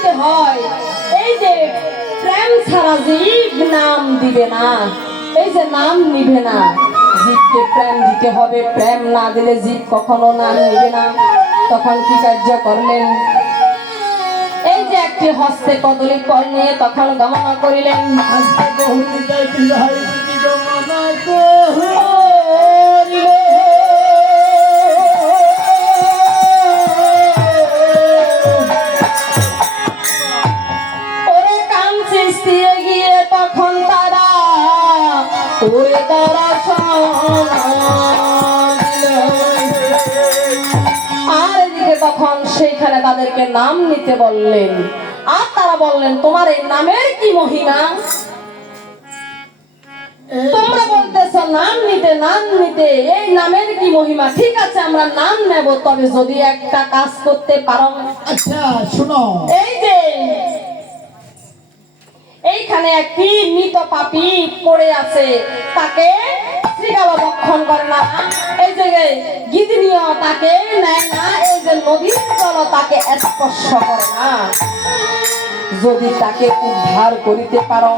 দিতে হয়। এই যে প্রেম ছাড়া জীব নাম দিবে না, এই যে নাম নিবে না, জীবকে প্রেম দিতে হবে। প্রেম না দিলে জীব কখনো নাম নিবে না। তখন কি কার্য করলেন? এই যে একটি হস্তে কদলী ফল নিয়ে তখন গমনা করিলেন। আজকে বহুবিদায় বিদায় দিদি গমনা করিলে। ওরে কাঞ্চি স্থিরে গিয়ে তখন তারা ওরে তারা আর এদিকে তখন সেইখানে তাদেরকে নাম নিতে বললেন। আর তারা বললেন, তোমার এই নামের কি মহিমা? তোমরা বলতেছো নাম নিতে, নাম নিতে, এই নামের কি মহিমা? ঠিক আছে, আমরা নাম নেব, তবে যদি একটা কাজ করতে পারো। আচ্ছা শুনো, এই যে এইখানে একটি মৃত পাপী পড়ে আছে, তাকে শ্রীকাল ভক্ষণ করে না, এই যে গিদিনীয় তাকে নেয় না, এই যে নদীর জল তাকে স্পর্শ করে না। যদি তাকে উদ্ধার করিতে পারো,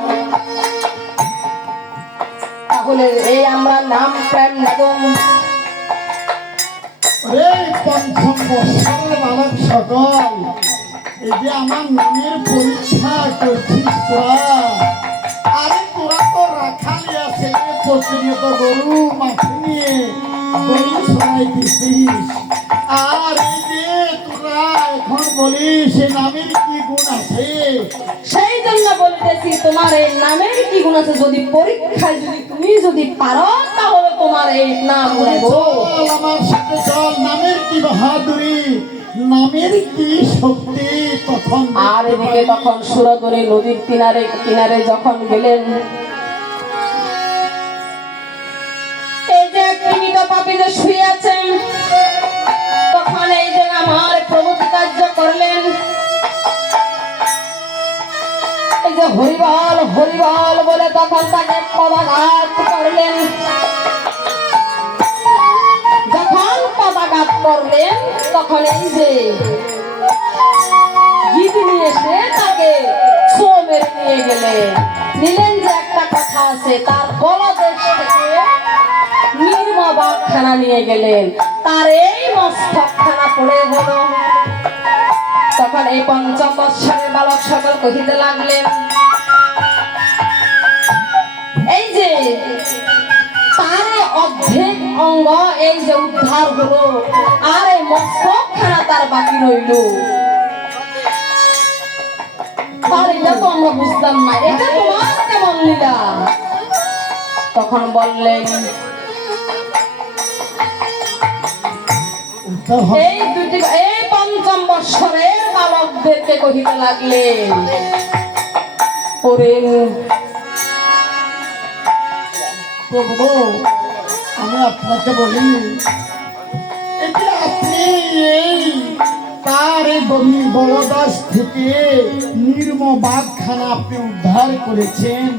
তাহলে এই আমরা নাম প্রেম নেব। রে পঞ্চম বৎসরের বালক সকল, এই যে আমার নামের পরীক্ষা করছিস তোরা। আরে তোরা তো রাখালি আছে, প্রতিনিয়ত গরু মাঠে নিয়ে গরু ছড়াই দিছিস। আর এই যে তোরা এখন বলিস সে নামের কি গুণ আছে? সেই জন্য বলতেছি, তোমার এই নামের কি গুণ আছে? যদি পরীক্ষায় যদি তুমি যদি পারো, তাহলে তোমার এই নাম নেব। চল আমার সাথে চল, নামের কি বাহাদুরি, নামের কি শক্তি তখন। আর এদিকে তখন সুরধনী নদীর কিনারে কিনারে যখন গেলেন, এই যে পীড়িত পাপী যে শুয়ে আছেন, তখন এই যে আমার প্রভু কার্য করলেন। এই যে হরিবল হরিবল বলে তখন তাকে পদাঘাত করলেন। যখন পদাঘাত করলেন, তখন এই যে গিদিনী এসে তাকে ছো মেরে নিয়ে গেলেন। নিলেন যে একটা কথা আছে, তার গলদেশ থেকে নির্ম বাগখানা নিয়ে গেলেন, তার এই মস্তকখানা পড়ে গেল। তখন এই পঞ্চম বৎসরের বালক সকল কহিতে লাগলেন, এই যে তার অর্ধেক অঙ্গ এই যে উদ্ধার হলো, আর এই মস্তকখানা তার বাকি রইল। তার এটা তো আমরা বুঝলাম না, এটা তোমার কেমন লীলা? তখন বললেন, এই দুটি এই পঞ্চম বৎসরের বালকদেরকে কহিতে লাগলেন, ওরে প্রভু আমি আপনাকে বলি, এটা আপনি এই তার এই বড়দাস থেকে নির্ম বাঘখানা আপনি উদ্ধার করেছেন,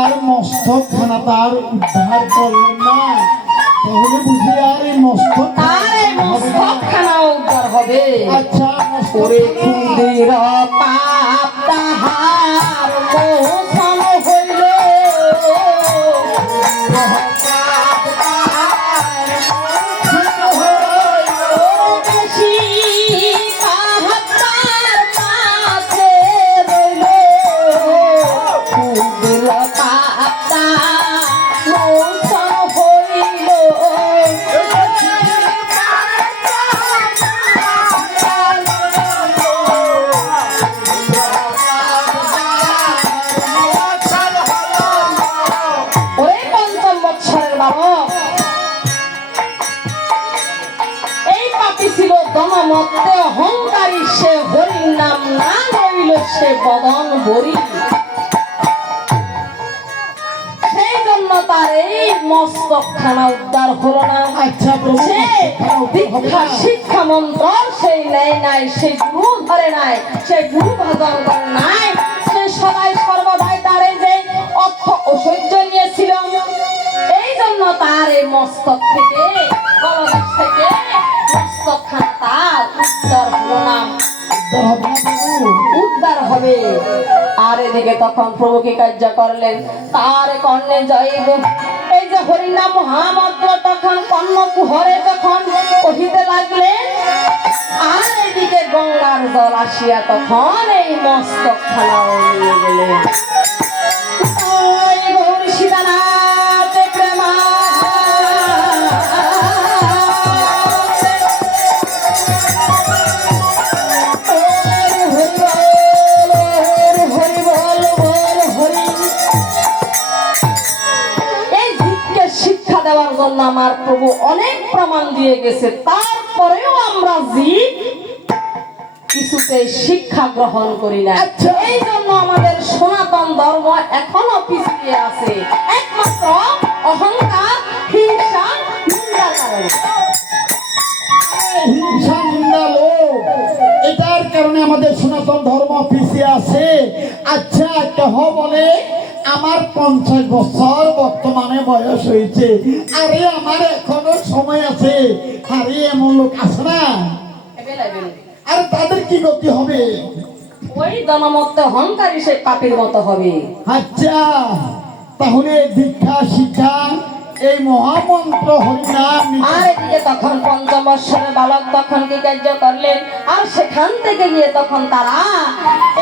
আর মস্তকখানা তার উদ্ধার করলেন না, তাহলে বুঝি আর এই মস্তকখানা উদ্ধার হবে। আচ্ছা ওরে কুন্দির পাপ তাহার মোচন হইল, বেশি পাপ তার কাছে রইল, কুন্দির পাপ তাহার মোচন হইল। ওরে পঞ্চম বৎসরের বালক, এই পাপী ছিল দমমত্তে অহংকারী, সে হরির নাম না রইল সে বদন বরি। সেই জন্য তার এই মস্তকখানা উদ্ধার হলো না। আচ্ছা সে দীক্ষা শিক্ষা মন্ত্র সেই নেয় নাই, সে গুরু ধরে নাই, সে গুরু ভজন করে নাই, সে সদাই সর্বদাই তার এই যে অর্থ ঐশ্বর্য নিয়েছিল। এই জন্য তার এই মস্তক থেকে গলদেশ থেকে মস্তকখানা তার উত্তর হলো না। প্রভু হবে। আর এদিকে তখন প্রভু কি কার্য করলেন, তার কর্ণে যাইব এই যে হরিনাম মহামন্ত্র তখন কর্ণ কুহরে তখন কহিতে লাগলেন। আর এদিকে গঙ্গার জল আসিয়া তখন এই মস্তক খানা নিয়ে গেলেন। ওই গৌর সীতানাথ প্রেমা দেওয়ার জন্য আমার প্রভু অনেক প্রমাণ দিয়ে গেছে, তারপরেও আমরা জীব কিছুতে শিক্ষা গ্রহণ করি না। এই জন্য আমাদের সনাতন ধর্ম এখনো পিছিয়ে আছে, একমাত্র অহংকার, হিংসা, নিন্দার কারণে। হিংসা, নিন্দা, লোভ, এটার কারণে আমাদের সনাতন ধর্ম পিছিয়ে আছে। আচ্ছা, কেহ বলে আমার 50 বছর বর্তমানে বয়স হয়েছে, আরে আমার এখনো সময় আছে। আরে এমন লোক আছে না, আর তাদের কি গতি হবে? ওই জনমত অহংকারী সে পাপীর মতো হবে। আচ্ছা, তাহলে দীক্ষা শিক্ষা এই মহামন্ত্র হরিনাম। আর এদিকে তখন 5 বৎসরের বালক তখন কি কার্য করলেন, আর সেখান থেকে গিয়ে তখন তারা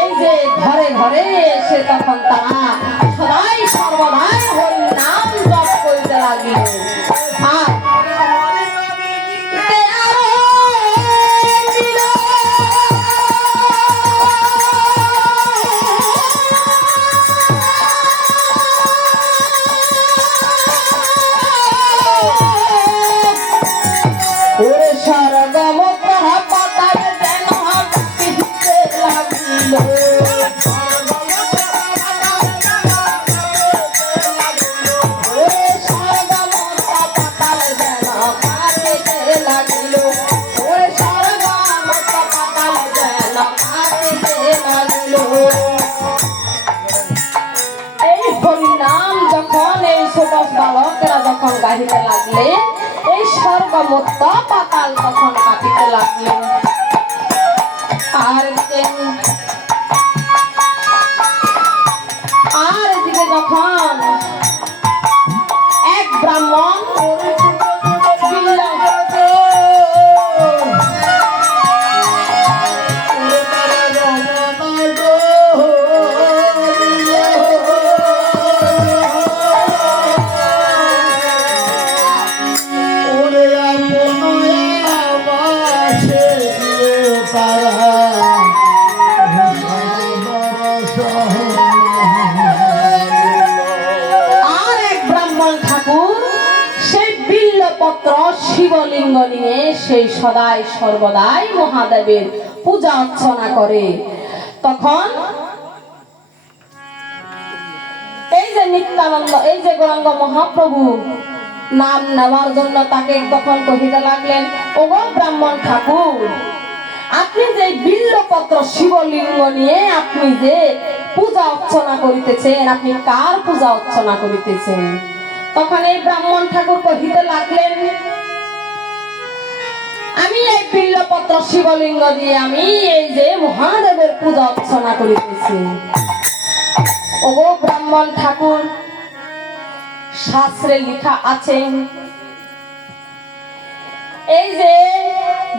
এই যে ঘরে ঘরে এসে তখন তারা সদাই সর্বদাই হরিনাম জপ করতে লাগলেন। আর বালকেরা যখন গাহিতে লাগলে এই স্বর্গমত্ত পাতাল তখন কাঁপিতে লাগলেন। আর এদিকে যখন এক ব্রাহ্মণ শিবলিঙ্গ নিয়ে সেই সদাই সর্বদাই মহাদেবের পূজা অর্চনা করে। তখন এই যে নিত্যানন্দ, এই যে গৌরাঙ্গ মহাপ্রভু নাম নেওয়ার জন্য তাকে তখন কহিতে লাগলেন, ওগো ব্রাহ্মণ ঠাকুর, আপনি যে বিল্লপত্র শিবলিঙ্গ নিয়ে আপনি যে পূজা অর্চনা করিতেছেন, আপনি কার পূজা অর্চনা করিতেছেন? তখন এই ব্রাহ্মণ ঠাকুর কহিতে লাগলেন, আমি এই বিল্লপত্র শিবলিঙ্গ দিয়ে আমি এই যে মহাদেবের পূজা অর্চনা করিতেছি। ওগো ব্রাহ্মণ ঠাকুর, শাস্ত্রে লেখা আছে এই যে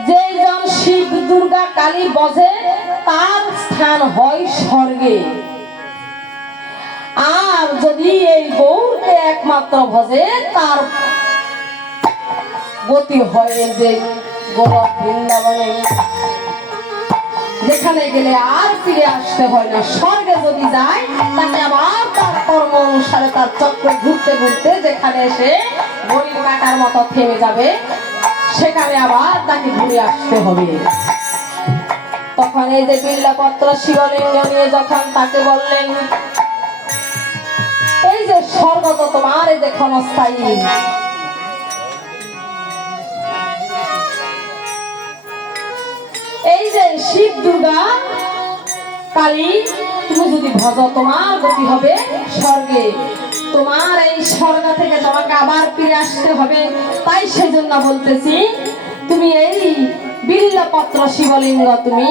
যেজন শিব দুর্গা কালী বজে তার স্থান হয় স্বর্গে, আর যদি এই গৌরকে একমাত্র ভজে তার গতি হয় যে গোলক বৃন্দাবনে, যেখানে গেলে আর ফিরে আসতে হয় না। স্বর্গে যদি যায় তাকে আবার তার কর্ম অনুসারে তার চক্র ঘুরতে ঘুরতে যেখানে এসে ঘড়ির কাঁটার মতো থেমে যাবে, সেখানে আবার তাকে ঘুরে আসতে হবে। তখন এই যে বিল্লপত্র শিবলিঙ্গ নিয়ে যখন তাকে বললেন, এই যে স্বর্গ তো তোমার এই যে ক্ষণস্থায়ী, এই যে শিব দুর্গা কালী তুমি যদি ভজ তোমার গতি হবে স্বর্গে, তোমার এই স্বর্গ থেকে তোমাকে আবার ফিরে আসতে হবে। তাই সেজন্য বলতেছি তুমি এই বিল্লপত্র শিবলিঙ্গ তুমি